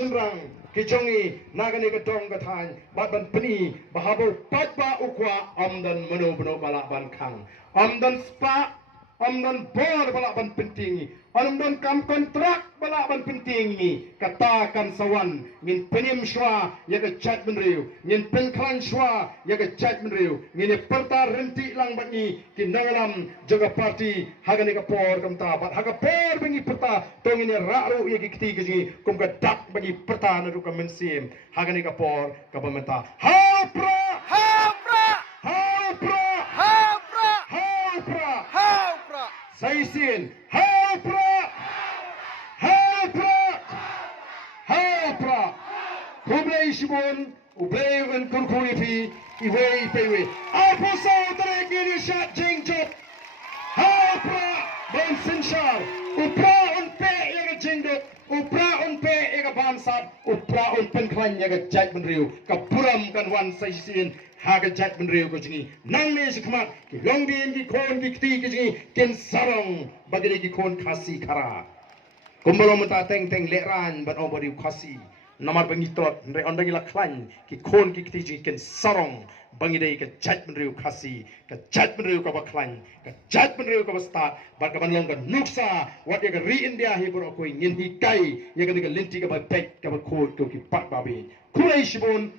sunrang kijongi nagani gedong gathai bat ban peni bahabo pat ba ukwa amdan menu beno bala ban khang amdan spa amdan bor bala ban penting amdan kam kontrak bala ban penting ni katakan sawan ngin penim shwa yaga chat menriu ngin penklan shwa yaga chat menriu ngin perta renti lang bani kinangalam jaga parti hagani ka por kam ta bat haga por bengi perta tongini raru yagi kiti gi kum ka dak bagi perta na ru ka mensim hagani ka por ka pementa hapra Hapra! hapra Hapra! hapra Hapra! Saisin hapra hapra hapra Kublai Shibon Ublai and Kurkuripi Iway Pewe Apo Sautare Giri Shat Jing Jop hapra Ban Sinshar Upra on Pe Yaga Jingdop Upra on Pe Yaga Bansat Upra on Penklan Yaga Jatman Riu Kapuram kan wan Saisin Haga Jatman Riu Kujingi Nang Me Shikmat Ki Longdin Ki Kon Ki Kti Kujingi Ken Sarong Bagili Ki Kon Kasi Kara Kumbalo Mata Teng Teng Leran Ban Obari Kasi Namar Bangitot Re Ondagi Laklan Ki Kon Ki Kti Ken Sarong Bangidai ka Jatman Riu Kasi ka Jatman Riu ka Baklan ka Jatman Riu ka Basta Bagaman Long ka Nuksa Wat Yaga Ri India Hibur Akoi Ngin Hikai Yaga Linti ka Batek ka Bakot Ki Pat Babi Kulay Shibon